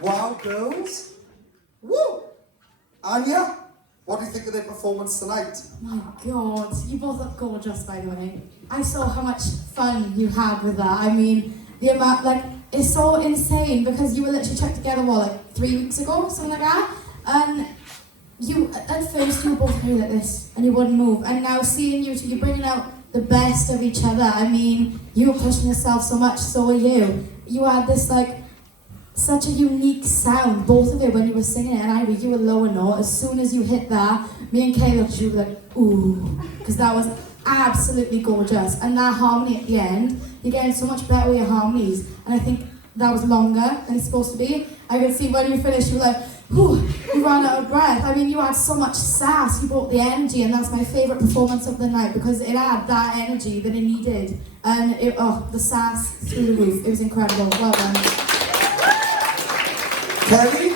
Wow, girls. Woo! Anya, what do you think of their performance tonight? My God, you both look gorgeous, by the way. I saw how much fun you had with that. I mean, the amount, like, it's so insane because you were literally checked together, what, like 3 weeks ago, something like that? And you, at first, you were both here like this and you wouldn't move. And now seeing you two, you're bringing out the best of each other. I mean, you were pushing yourself so much, so were you. You had this, like, such a unique sound, both of you, when you were singing it. And Eiry, you were lower note. As soon as you hit that, me and Kay looked at you like, ooh, because that was absolutely gorgeous. And that harmony at the end, you're getting so much better with your harmonies. And I think that was longer than it's supposed to be. I could see when you finished, you were like, whew, you ran out of breath. I mean, you had so much sass, you brought the energy, and that's my favourite performance of the night because it had that energy that it needed. And the sass through the roof. It was incredible. Well done. Kelly?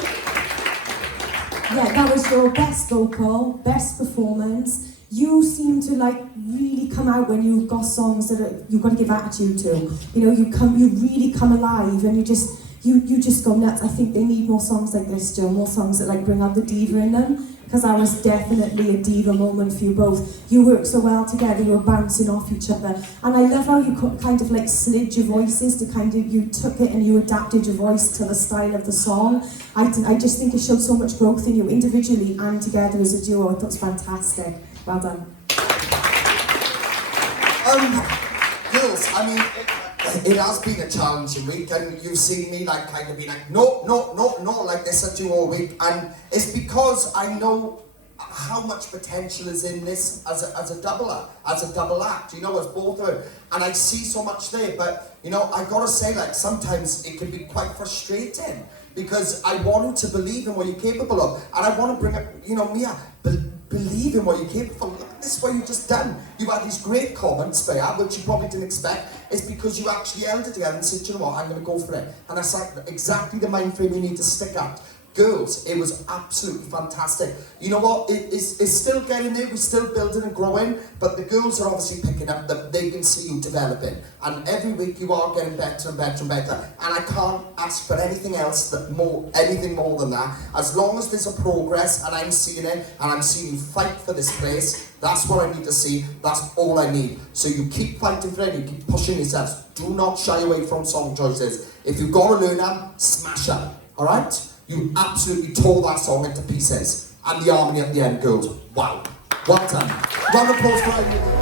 Yeah, that was your best vocal, best performance. You seem to like really come out when you've got songs that you've got to give attitude to. You know, you really come alive, and you just go nuts. I think they need more songs like this, Joe. More songs that like bring out the diva in them. Because that was definitely a diva moment for you both. You worked so well together. You were bouncing off each other, and I love how you kind of like slid your voices to kind of, you took it and you adapted your voice to the style of the song. I just think it showed so much growth in you individually and together as a duo. I thought it was fantastic. Well done. Girls, I mean, it has been a challenging week, and you've seen me like kind of be like, no, like this at you all week, and it's because I know how much potential is in this as a double act, you know, as both of it, and I see so much there, but you know, I gotta say, like, sometimes it can be quite frustrating because I want to believe in what you're capable of, and I want to bring up, you know, Mia, believe in what you're capable of. Look at this, what you've just done. You've had these great comments there, which you probably didn't expect. It's because you actually held it together and said, you know what, I'm going to go for it. And that's like exactly the mind frame you need to stick at. Girls, it was absolutely fantastic. You know what, it's still getting there, we're still building and growing, but the girls are obviously picking up that they can see you developing. And every week you are getting better and better and better. And I can't ask for anything else, anything more than that. As long as there's a progress and I'm seeing it, and I'm seeing you fight for this place, that's what I need to see, that's all I need. So you keep fighting for it, you keep pushing yourselves. Do not shy away from song choices. If you've got to learn them, smash them, all right? You absolutely tore that song into pieces. And the harmony at the end, girls. Wow. Well done. Round of applause for Eiry.